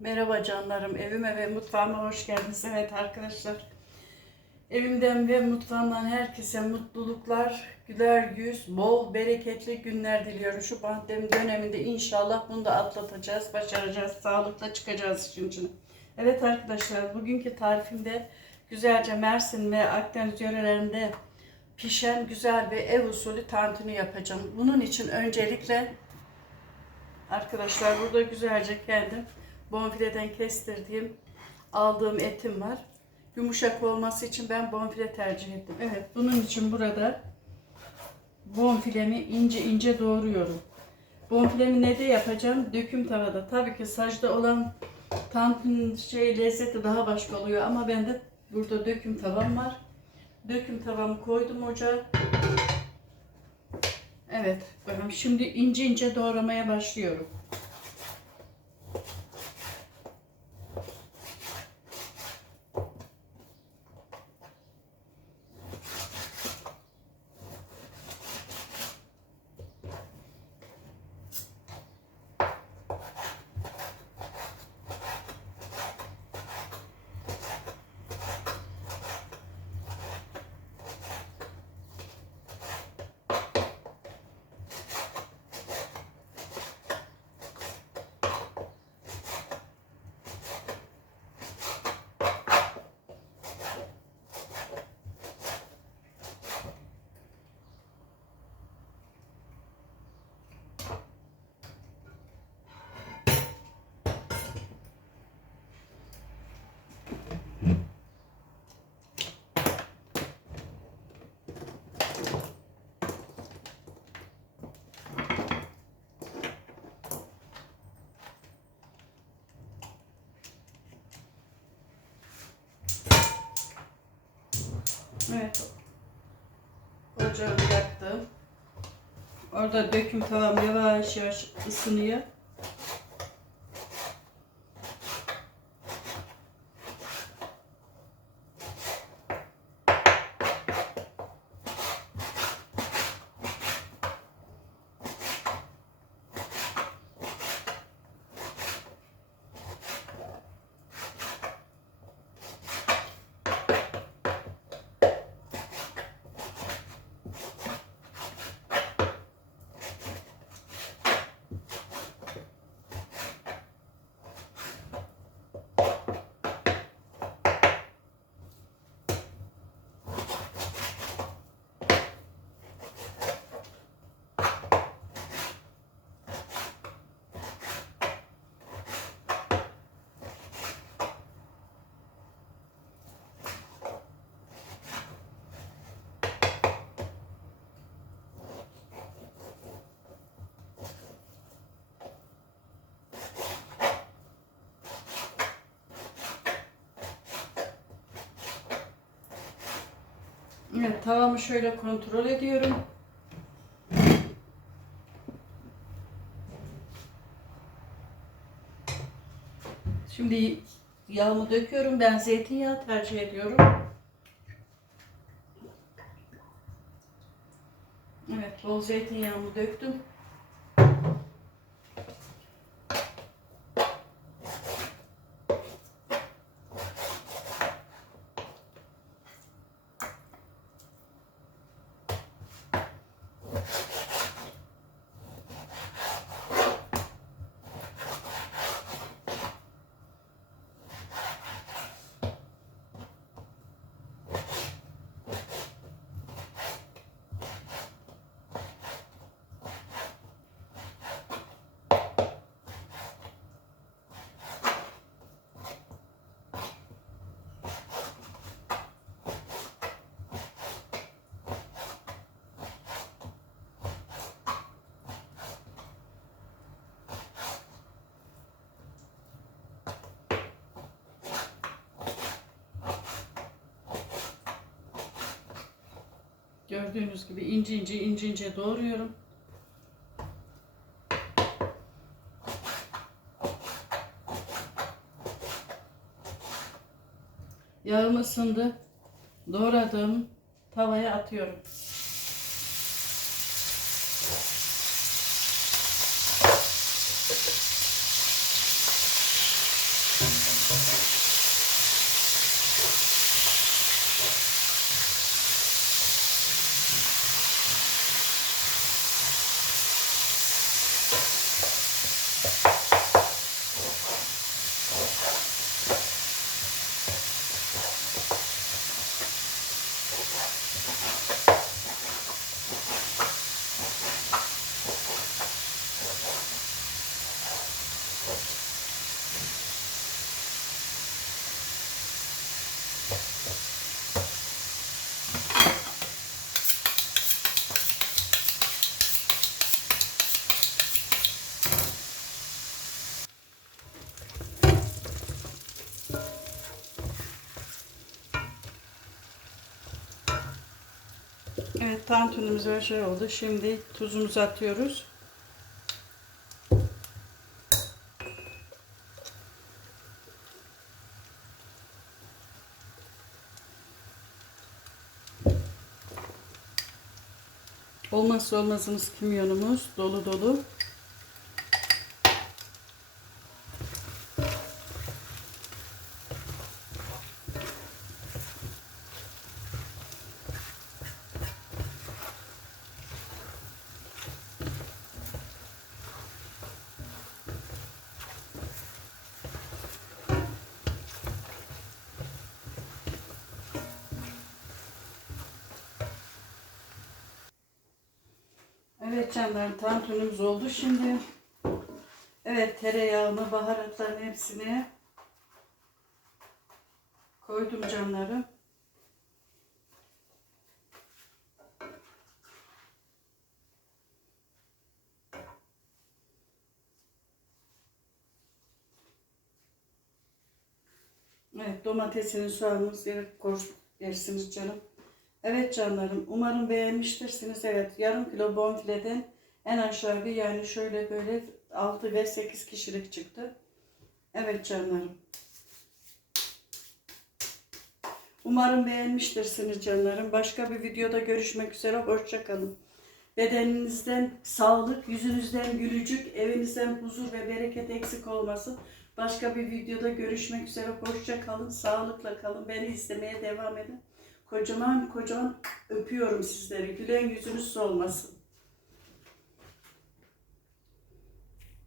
Merhaba canlarım. Evime ve mutfağıma hoş geldiniz. Evet arkadaşlar. Evimden ve mutfağımdan herkese mutluluklar, güler yüz, bol, bereketli günler diliyorum. Şu pandemi döneminde inşallah bunu da atlatacağız, başaracağız, sağlıkla çıkacağız işin içine. Evet arkadaşlar, bugünkü tarifimde güzelce Mersin ve Akdeniz yörelerinde pişen güzel bir ev usulü tantuni yapacağım. Bunun için öncelikle Arkadaşlar burada güzelce kendim bonfileden kestirdiğim aldığım etim var. Yumuşak olması için ben bonfile tercih ettim. Evet bunun için burada bonfilemi ince ince doğruyorum. Bonfilemi ne de yapacağım? Döküm tavada. Tabii ki sacda olan tantun şey lezzeti daha başka oluyor ama bende burada döküm tavam var. Döküm tavamı koydum ocağa. Evet, şimdi ince ince doğramaya başlıyorum. Evet. Ocağımı yaktım. Orada döküm tavam yavaş yavaş ısınıyor. Evet, tavamı şöyle kontrol ediyorum. Şimdi yağımı döküyorum. Ben zeytinyağı tercih ediyorum. Evet, bol zeytinyağımı döktüm. Gördüğünüz gibi ince ince ince ince doğruyorum. Yağım ısındı. Doğradığım tavaya atıyorum. Evet tantunimiz böyle şey oldu. Şimdi tuzumuzu atıyoruz. Olmazsa olmazımız kimyonumuz dolu dolu. Evet tantunumuz oldu şimdi. Evet tereyağını, baharatların hepsini koydum canlarım. Evet domatesini soğanınızı yerip yersiniz canım. Evet canlarım umarım beğenmiştirsiniz. Evet yarım kilo bonfileden en aşağı bir yani şöyle böyle 6 ve 8 kişilik çıktı. Evet canlarım. Umarım beğenmiştirsiniz canlarım. Başka bir videoda görüşmek üzere. Hoşçakalın. Bedeninizden sağlık, yüzünüzden gülücük, evinizden huzur ve bereket eksik olmasın. Başka bir videoda görüşmek üzere. Hoşça kalın, sağlıkla kalın. Beni izlemeye devam edin. Kocaman kocaman öpüyorum sizleri. Gülen yüzünüz solmasın.